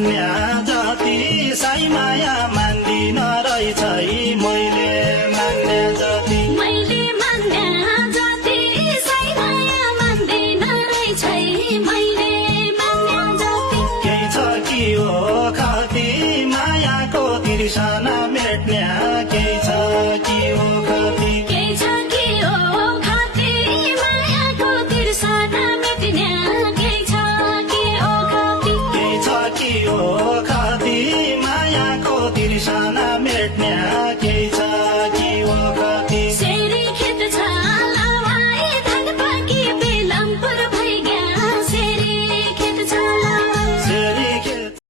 मान्या जति साई माया मान्दिन रहेछ मैले मान्या जति मैले मान्या जति साई माया मान्दिन रहेछ मैले मान्या जति केही छ कि हो खती मायाको तिर्सना मेट्ने केही छ कि हो खती केही छ कि हो खती मायाको तिर्सना मेट्ने केही छ कि हो खती केही छ कि हो